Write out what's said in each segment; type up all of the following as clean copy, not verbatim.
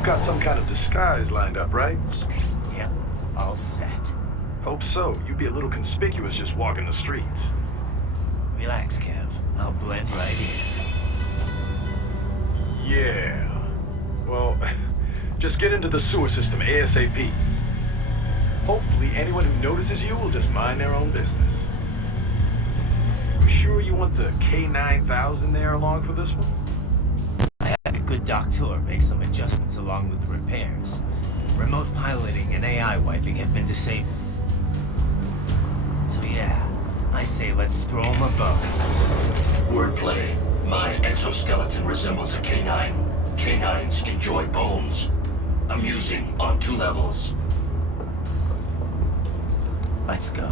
You've got some kind of disguise lined up, right? Yep, all set. Hope so. You'd be a little conspicuous just walking the streets. Relax, Kev. I'll blend right in. Yeah. Well, just get into the sewer system ASAP. Hopefully anyone who notices you will just mind their own business. You sure you want the K9000 there along for this one? I had a good doctor make some adjustments along with the repairs. Remote piloting and AI wiping have been disabled. So yeah, I say let's throw him a bone. Wordplay. My exoskeleton resembles a canine. Canines enjoy bones. Amusing on 2 levels. Let's go.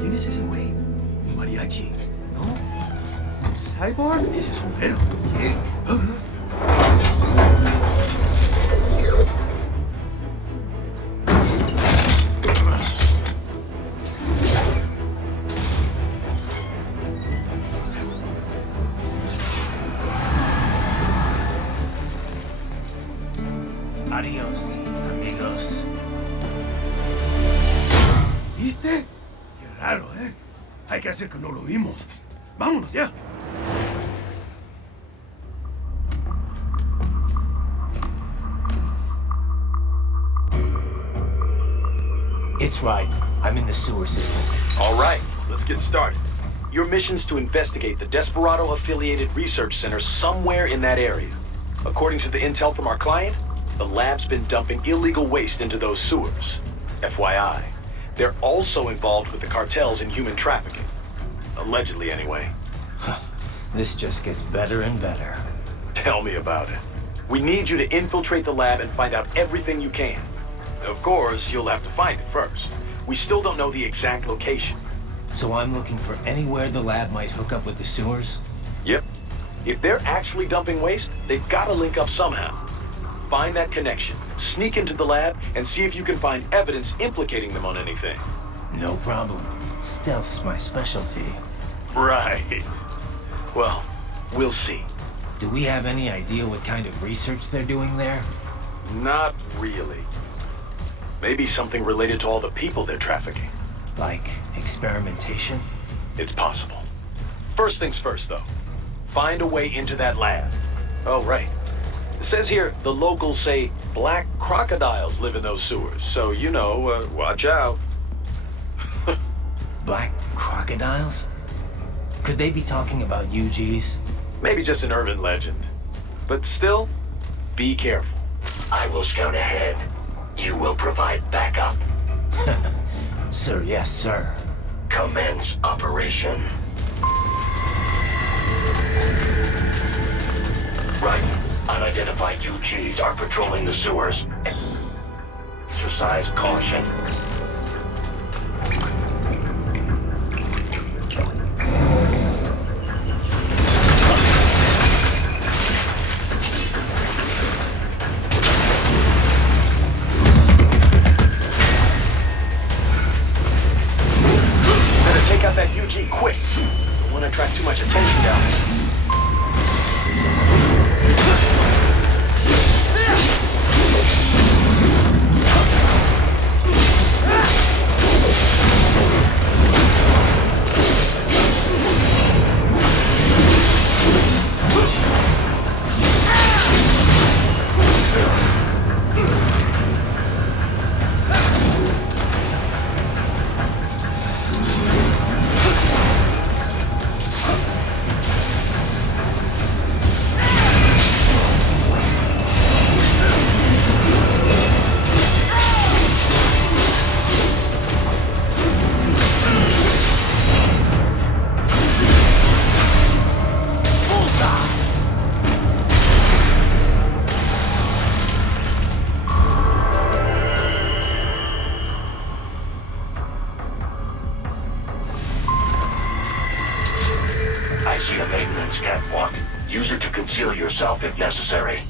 ¿Quién es ese güey? ¿Un mariachi? ¿No? ¿Un cyborg? Ese sombrero. ¿Qué? Adiós, amigos. ¿Viste? Qué raro, ¿eh? Hay que hacer que no lo vimos. Vámonos ya. It's right. I'm in the sewer system. All right, let's get started. Your mission's to investigate the Desperado-affiliated research center somewhere in that area. According to the intel from our client, the lab's been dumping illegal waste into those sewers. FYI, they're also involved with the cartels in human trafficking. Allegedly, anyway. This just gets better and better. Tell me about it. We need you to infiltrate the lab and find out everything you can. Of course, you'll have to find it first. We still don't know the exact location. So I'm looking for anywhere the lab might hook up with the sewers? Yep. If they're actually dumping waste, they've got to link up somehow. Find that connection, sneak into the lab, and see if you can find evidence implicating them on anything. No problem. Stealth's my specialty. Right. Well, we'll see. Do we have any idea what kind of research they're doing there? Not really. Maybe something related to all the people they're trafficking. Like experimentation? It's possible. First things first, though. Find a way into that lab. Oh, right. It says here the locals say black crocodiles live in those sewers, so, you know, watch out. Black crocodiles? Could they be talking about UGs? Maybe just an urban legend. But still, be careful. I will scout ahead. You will provide backup. Sir, yes, sir. Commence operation. Right. Unidentified UGs are patrolling the sewers. Exercise caution. Better take out that UG quick. Don't want to attract too much attention down there. conceal yourself if necessary.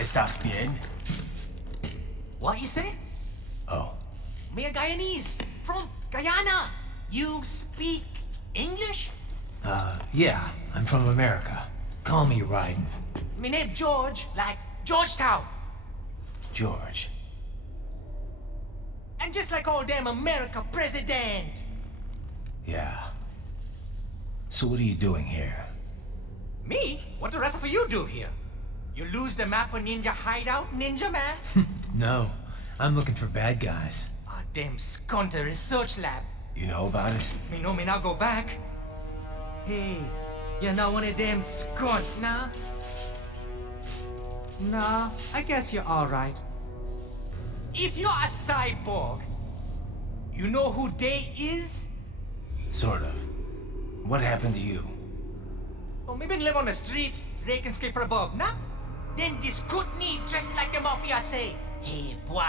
¿Estás bien? What you say? Oh, Me a Guyanese from Guyana. You speak English? yeah, I'm from America. Call me Raiden. Me name George, like Georgetown. George. And just like all damn America president. Yeah. So what are you doing here? Me? What the rest of you do here? You lose the map of Ninja hideout, Ninja man? No, I'm looking for bad guys. Ah, damn skunter research lab. You know about it? Me know me now go back. Hey, you're not one of them skunt, nah? Nah, I guess you're alright. If you're a cyborg, you know who they is? Sort of. What happened to you? Oh, me been live on the street, rake and skip for a bob, nah? Then this good need dressed like the mafia say, hey boy,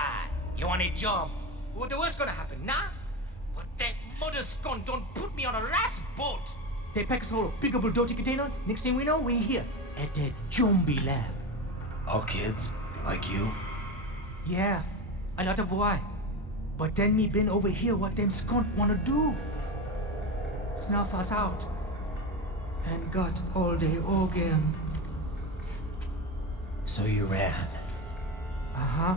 you want a job? What the worst gonna happen, nah? But that mother scunt don't put me on a ras boat. They pack us all a pickable dirty container. Next thing we know, we're here at that zombie lab. All kids? Like you? Yeah, a lot of boy. But then me been over here what them skunt wanna do. Snuff us out. And got all day organ. So you ran. Uh-huh.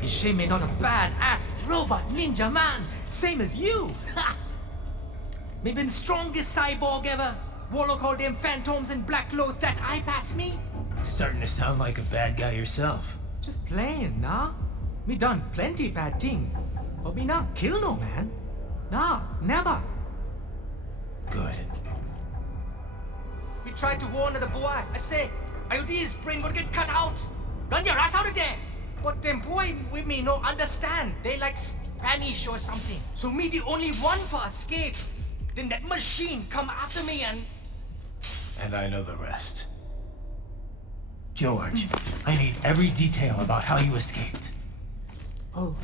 Is she me not a bad-ass robot ninja man, same as you? Ha! Me been strongest cyborg ever. Warlock all them phantoms in black clothes that eye pass me. Starting to sound like a bad guy yourself. Just playing, nah? Me done plenty bad thing. But me not kill no man. Nah, never. Good. We tried to warn the boy. I say, IOD's brain gonna get cut out. Run your ass out of there. But them boy with me no understand. They like Spanish or something. So me the only one for escape. Then that machine come after me and... And I know the rest. George, I need every detail about how you escaped. Oh.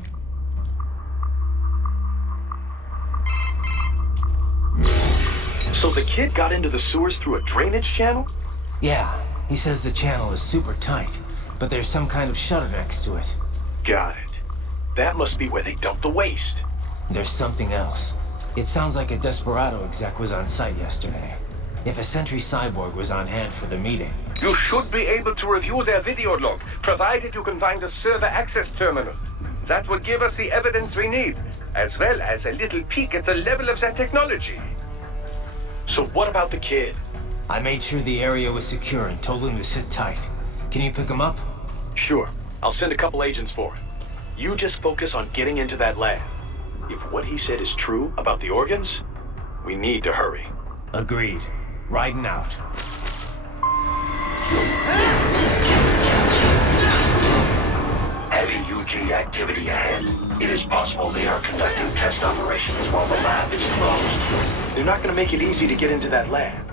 So the kid got into the sewers through a drainage channel? Yeah, he says the channel is super tight, but there's some kind of shutter next to it. Got it. That must be where they dump the waste. There's something else. It sounds like a Desperado exec was on site yesterday. If a Sentry Cyborg was on hand for the meeting. You should be able to review their video log, provided you can find a server access terminal. That will give us the evidence we need, as well as a little peek at the level of their technology. So what about the kid? I made sure the area was secure and told him to sit tight. Can you pick him up? Sure. I'll send a couple agents for him. You just focus on getting into that lab. If what he said is true about the organs, we need to hurry. Agreed. Riding out. Heavy UG activity ahead. It is possible they are conducting test operations while the lab is closed. They're not gonna make it easy to get into that lab.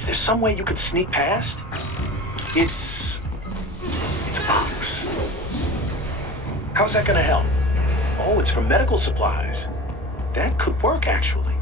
Is there some way you could sneak past? It's a box. How's that gonna help? Oh, it's for medical supplies. That could work, actually.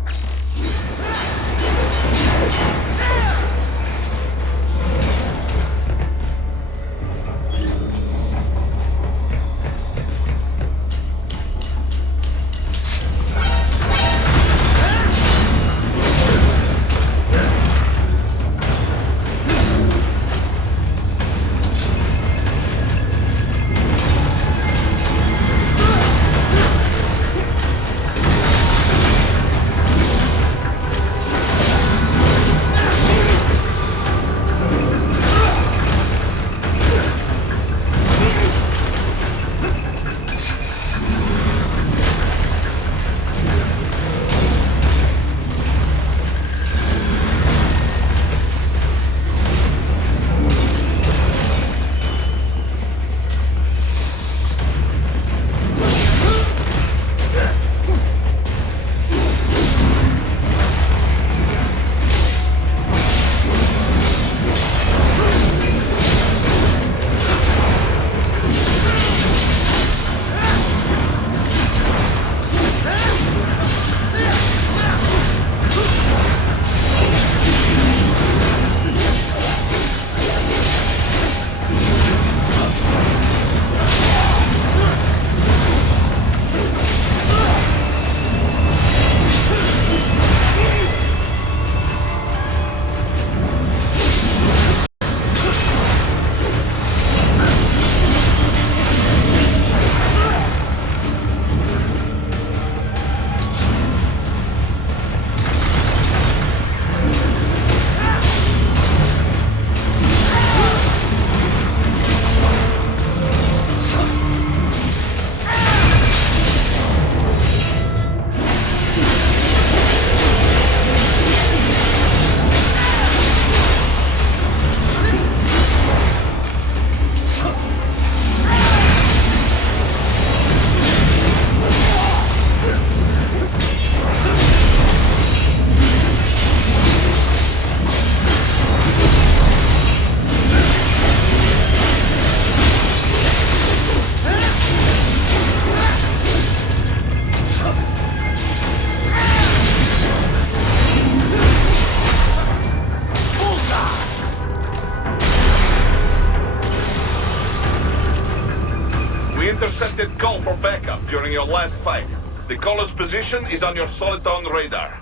We intercepted call for backup during your last fight. The caller's position is on your Soliton radar.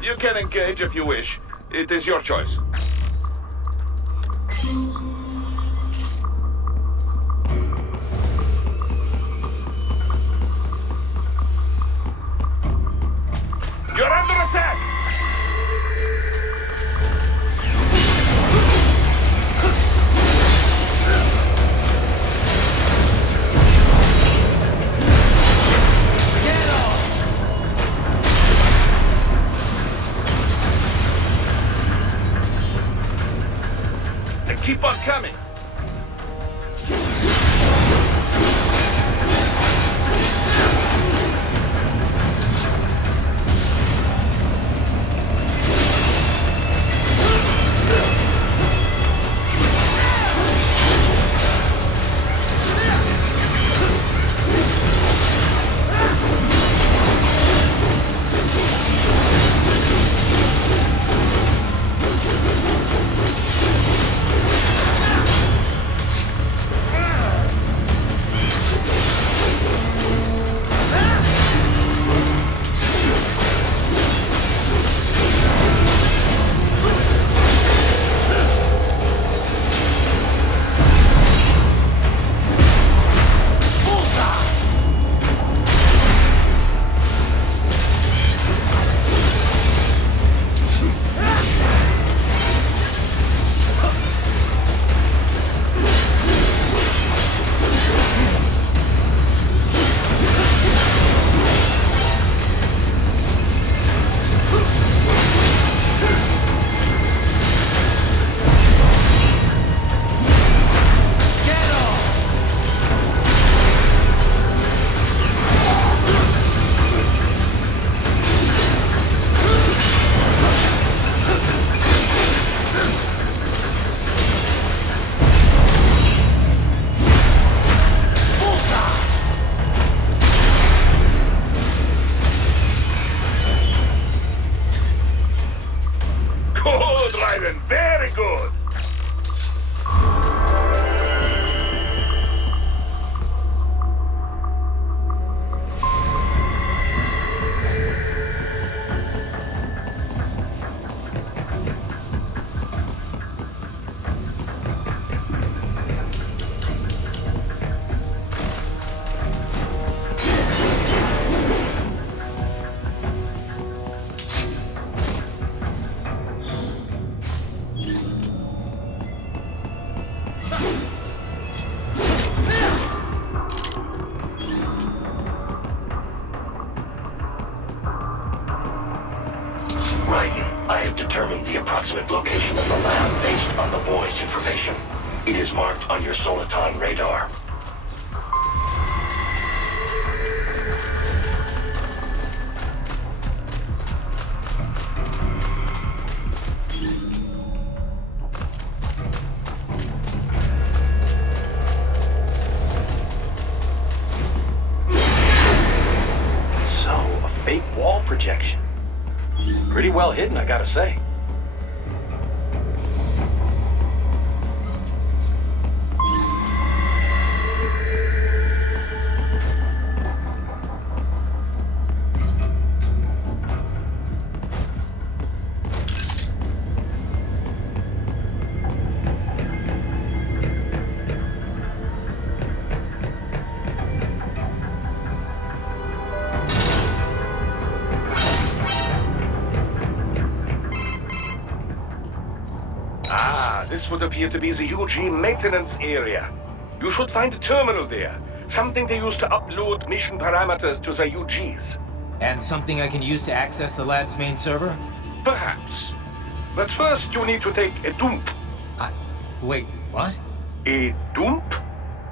You can engage if you wish. It is your choice. You're under attack! And keep on coming! Good, Raiden, very good! Raiden, I have determined the approximate location of the lab based on the boy's information. It is marked on your Soliton radar. So, a fake wall projection. Pretty well hidden, I gotta say. This would appear to be the UG maintenance area. You should find a terminal there. Something they use to upload mission parameters to the UGs. And something I can use to access the lab's main server? Perhaps. But first you need to take a dump. Wait, what? A dump?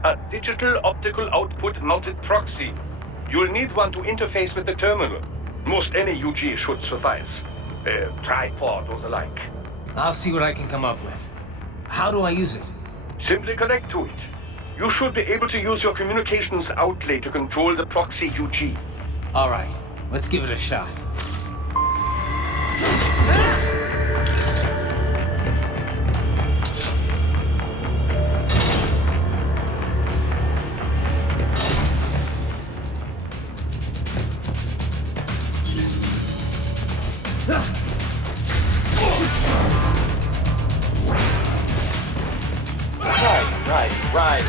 A digital optical output mounted proxy. You'll need one to interface with the terminal. Most any UG should suffice. A tripod or the like. I'll see what I can come up with. How do I use it? Simply connect to it. You should be able to use your communications outlay to control the proxy UG. All right, let's give it a shot. Right.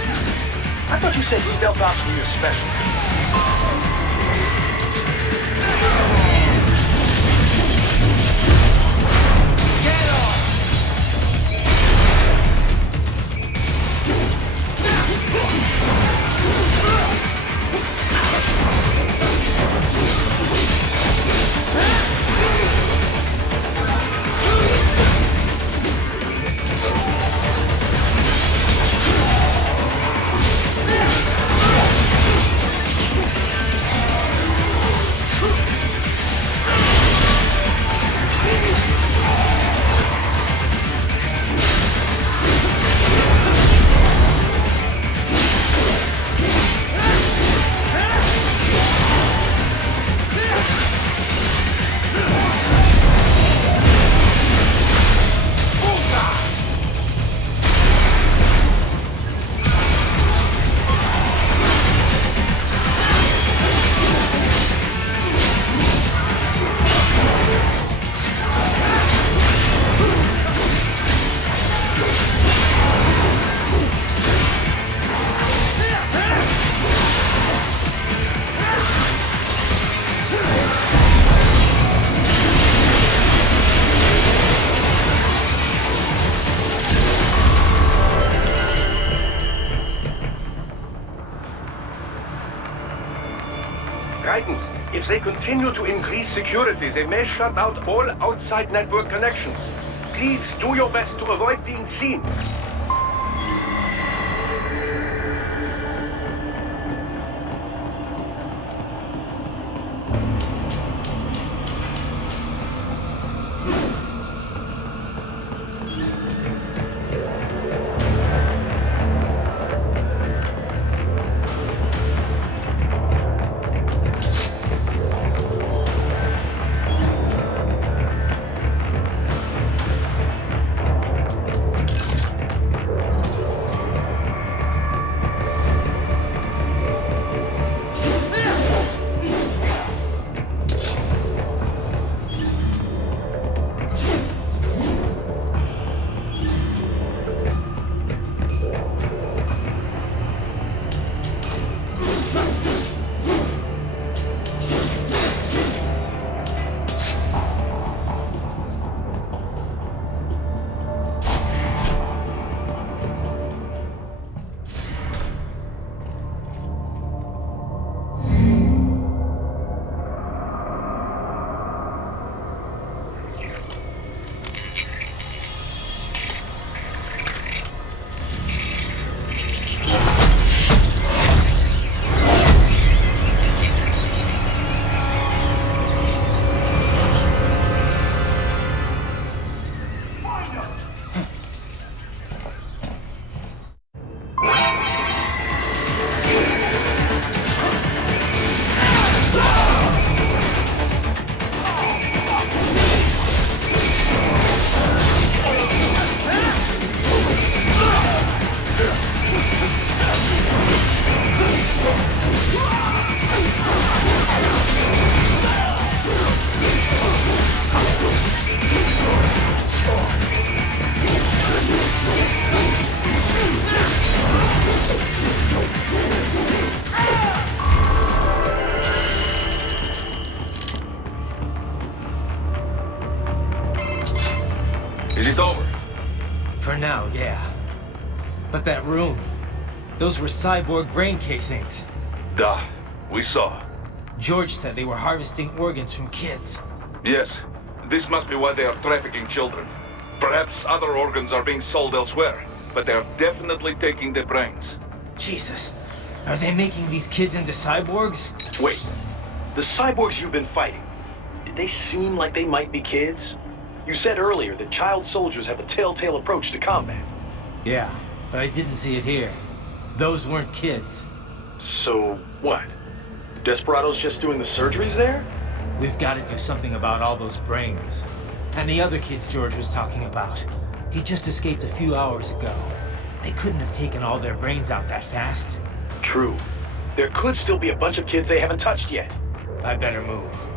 I thought you said stealth ops were your specialty. Raiden, if they continue to increase security, they may shut out all outside network connections. Please do your best to avoid being seen. Is it over? For now, yeah. But that room, those were cyborg brain casings. Duh. We saw. George said they were harvesting organs from kids. Yes. This must be why they are trafficking children. Perhaps other organs are being sold elsewhere, but they are definitely taking the brains. Jesus, are they making these kids into cyborgs? Wait, the cyborgs you've been fighting, did they seem like they might be kids? You said earlier that child soldiers have a telltale approach to combat. Yeah, but I didn't see it here. Those weren't kids. So, what? Desperado's just doing the surgeries there? We've got to do something about all those brains. And the other kids George was talking about. He just escaped a few hours ago. They couldn't have taken all their brains out that fast. True. There could still be a bunch of kids they haven't touched yet. I better move.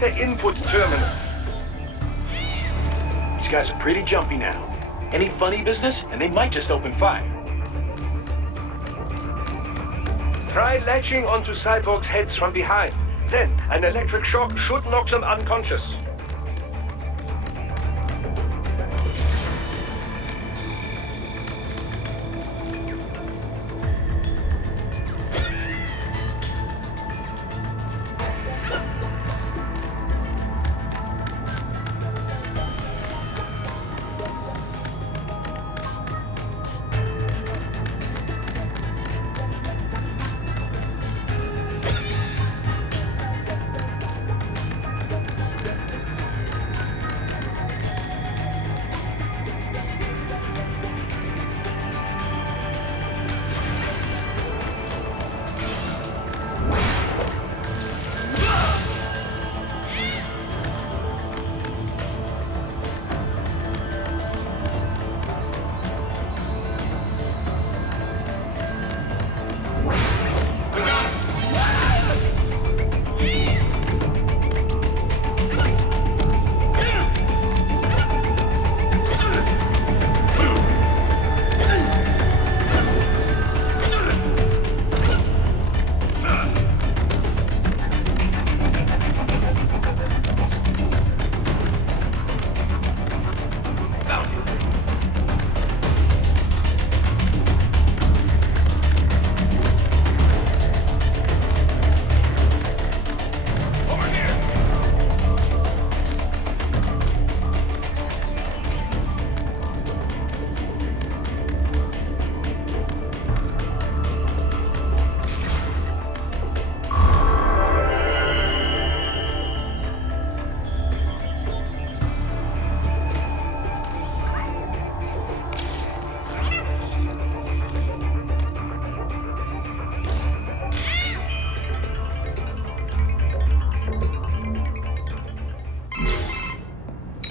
data input terminal. These guys are pretty jumpy now. Any funny business, and they might just open fire. Try latching onto cyborgs' heads from behind. Then, an electric shock should knock them unconscious.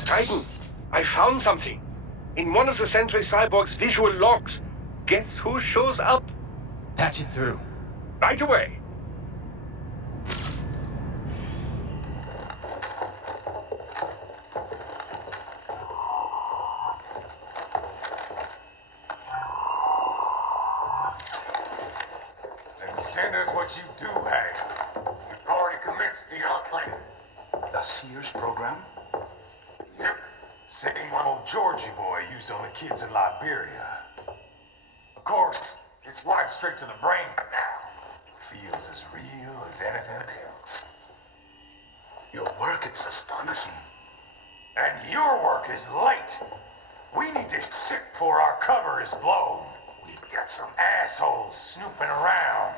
Titan, I found something. In one of the Sentry Cyborg's visual logs. Guess who shows up? Patch it through. Right away. Then send us what you do have. We've already commenced the plan. The Sears program? Yep. Same one old Georgie boy used on the kids in Liberia. Of course, it's wiped straight to the brain now. Feels as real as anything else. Your work is astonishing. And your work is late. We need this shit before our cover is blown. We've got some assholes snooping around.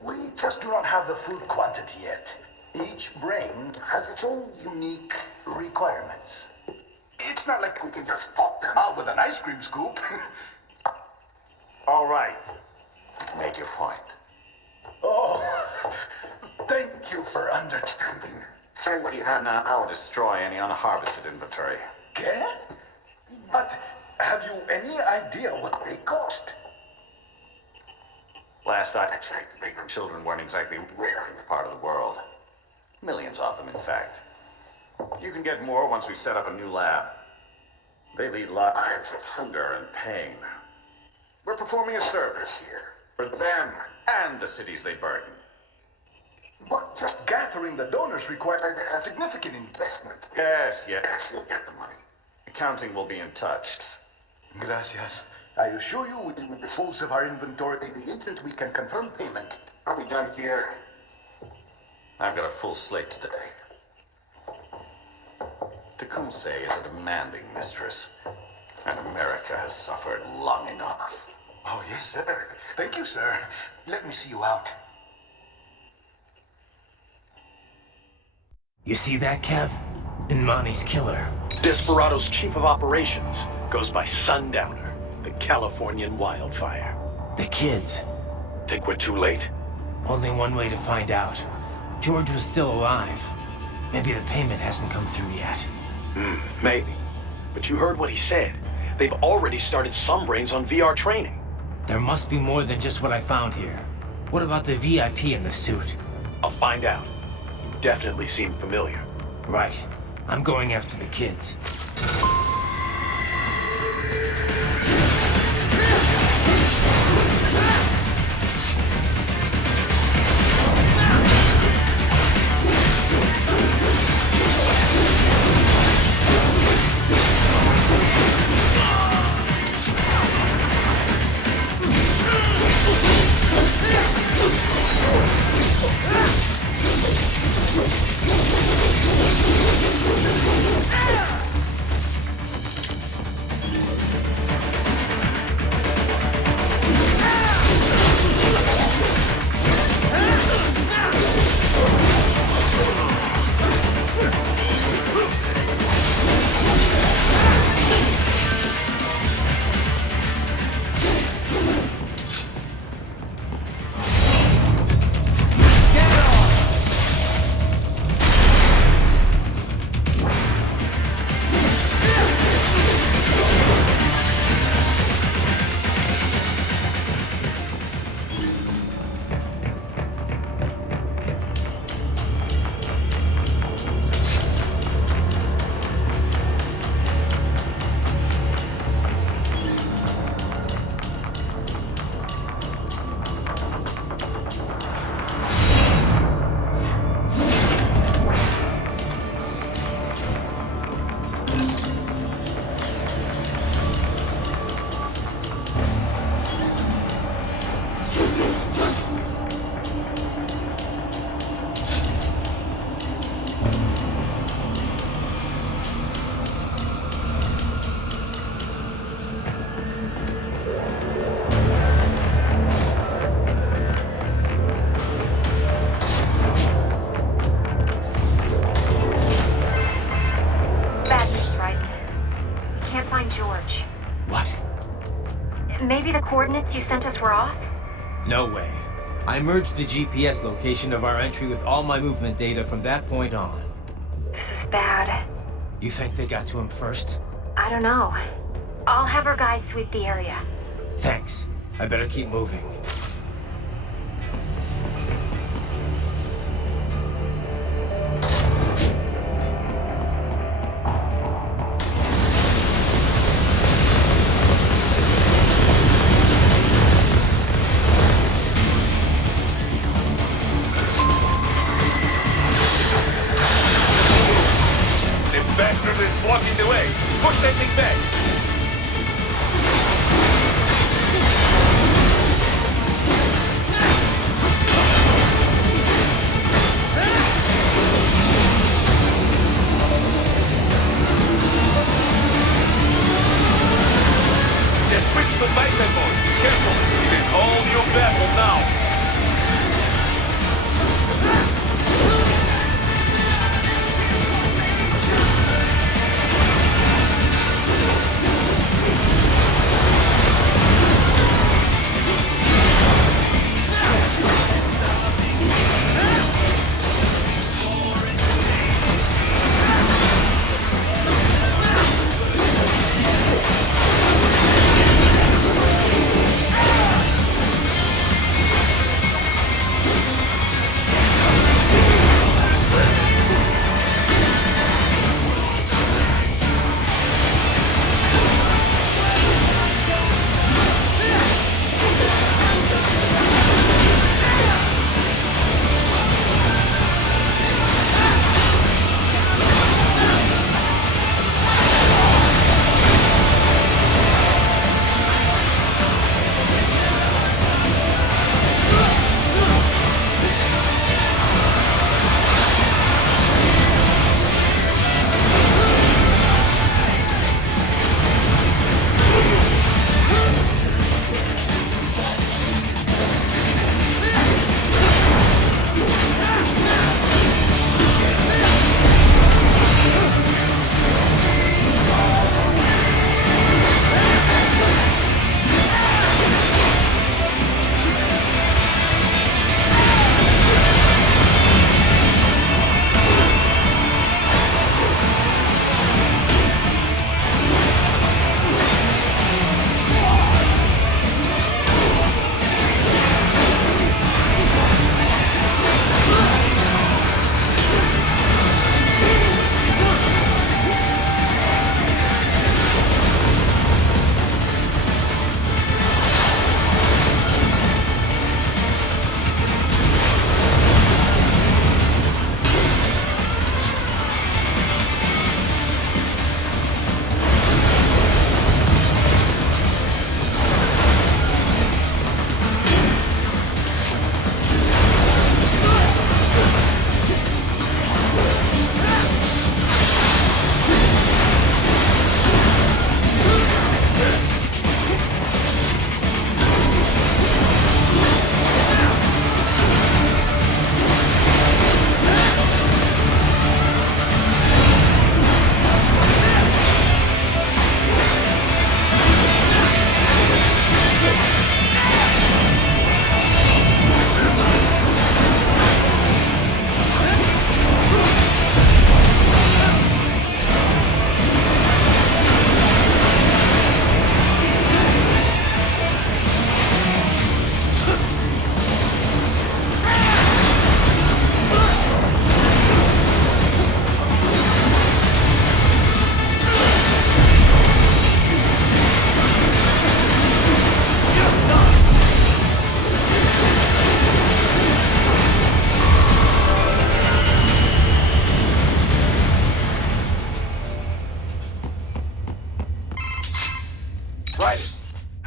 We just do not have the full quantity yet. Each brain has its own unique requirements. It's not like we can just pop them out with an ice cream scoop. All right. Make your point. Oh, thank you for understanding. Say what you have now. I'll destroy any unharvested inventory. Okay? But have you any idea what they cost? Last I checked, bigger children weren't exactly rare in the part of the world. Millions of them, in fact. You can get more once we set up a new lab. They lead lives of hunger and pain. We're performing a service here. For them and the cities they burden. But just gathering the donors required a significant investment. Yes, you'll get the money. Accounting will be in touch. Gracias. I assure you we will dispose of our inventory the instant we can confirm payment. Are we done here? I've got a full slate today. Tecumseh is a demanding mistress, and America has suffered long enough. Oh, yes, sir. Thank you, sir. Let me see you out. You see that, Kev? Imani's killer. Desperado's chief of operations goes by Sundowner, the Californian wildfire. The kids. Think we're too late? Only one way to find out. George was still alive. Maybe the payment hasn't come through yet. Maybe. But you heard what he said. They've already started some brains on VR training. There must be more than just what I found here. What about the VIP in the suit? I'll find out. definitely seem familiar. Right. I'm going after the kids. Maybe the coordinates you sent us were off? No way. I merged the GPS location of our entry with all my movement data from that point on. This is bad. You think they got to him first? I don't know. I'll have our guys sweep the area. Thanks. I better keep moving. Blocking the way. Push that thing back.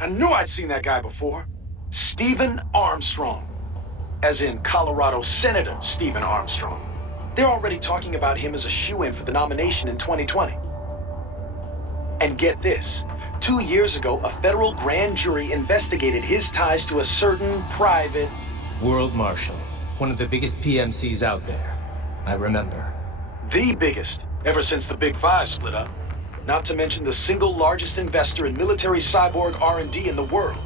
I knew I'd seen that guy before. Stephen Armstrong. As in Colorado Senator Stephen Armstrong. They're already talking about him as a shoo-in for the nomination in 2020. And get this. 2 years ago, a federal grand jury investigated his ties to a certain private... World Marshal. One of the biggest PMCs out there. I remember. The biggest, ever since the Big Five split up. Not to mention the single largest investor in military cyborg R&D in the world.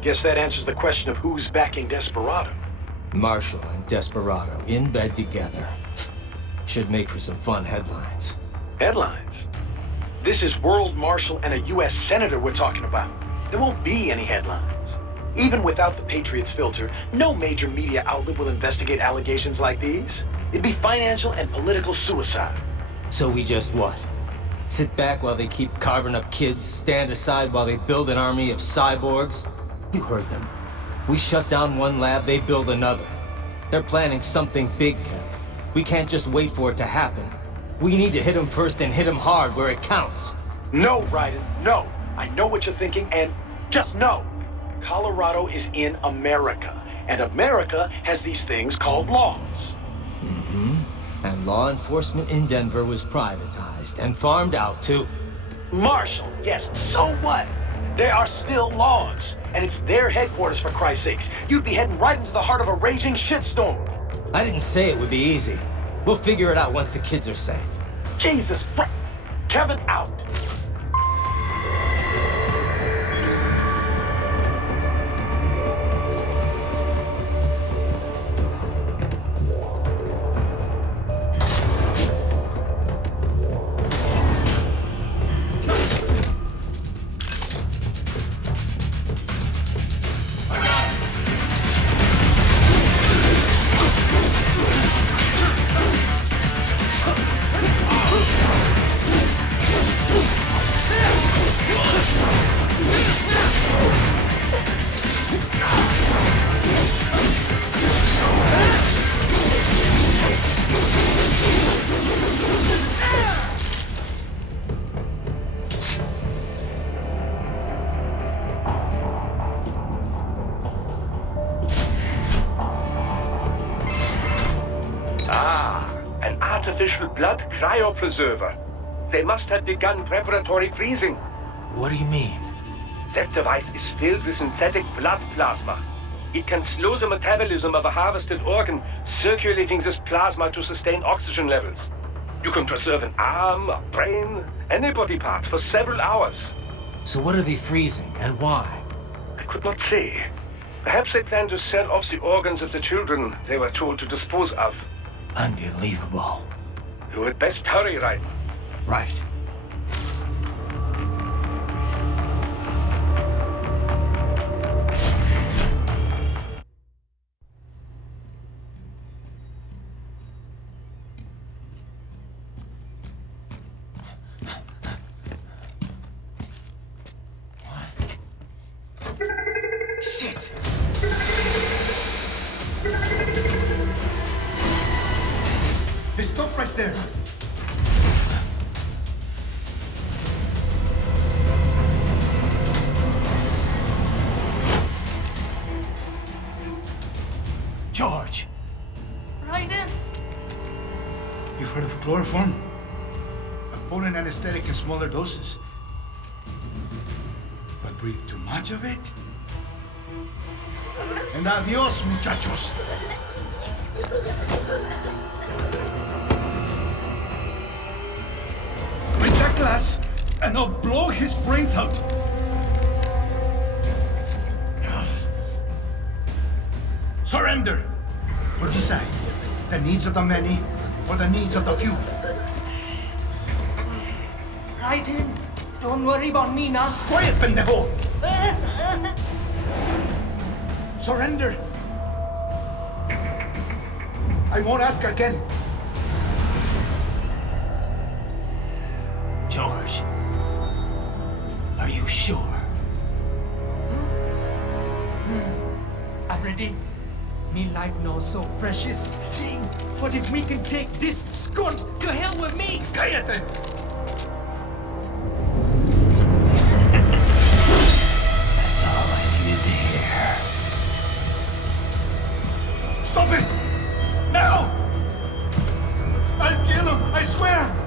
Guess that answers the question of who's backing Desperado. Marshall and Desperado in bed together. Should make for some fun headlines. Headlines? This is World Marshal and a U.S. Senator we're talking about. There won't be any headlines. Even without the Patriots filter, no major media outlet will investigate allegations like these. It'd be financial and political suicide. So we just what? Sit back while they keep carving up kids, stand aside while they build an army of cyborgs? You heard them. We shut down one lab, they build another. They're planning something big, Kev. We can't just wait for it to happen. We need to hit them first and hit them hard where it counts. No, Raiden, no. I know what you're thinking, and just no. Colorado is in America, and America has these things called laws. Mm-hmm. And law enforcement in Denver was privatized and farmed out to... Marshall, yes, so what? There are still laws, and it's their headquarters for Christ's sakes. You'd be heading right into the heart of a raging shitstorm. I didn't say it would be easy. We'll figure it out once the kids are safe. Jesus Christ. Kevin out. Artificial blood cryopreserver. They must have begun preparatory freezing. What do you mean? That device is filled with synthetic blood plasma. It can slow the metabolism of a harvested organ, circulating this plasma to sustain oxygen levels. You can preserve an arm, a brain, any body part for several hours. So what are they freezing, and why? I could not say. Perhaps they plan to sell off the organs of the children they were told to dispose of. Unbelievable. You had best hurry, right? Right. Shit! They stop right there. George! Raiden? You've heard of chloroform? A potent anesthetic in smaller doses. But breathe too much of it? And adios, muchachos! With that glass, and I'll blow his brains out! Surrender! Or decide, the needs of the many, or the needs of the few. Raiden, don't worry about me now. Quiet, pendejo! Surrender! I won't ask again. George, are you sure? I'm ready. Me life now so precious. Ting, what if we can take this skunt to hell with me? Cállate! Stop it! Now! I'll kill him, I swear!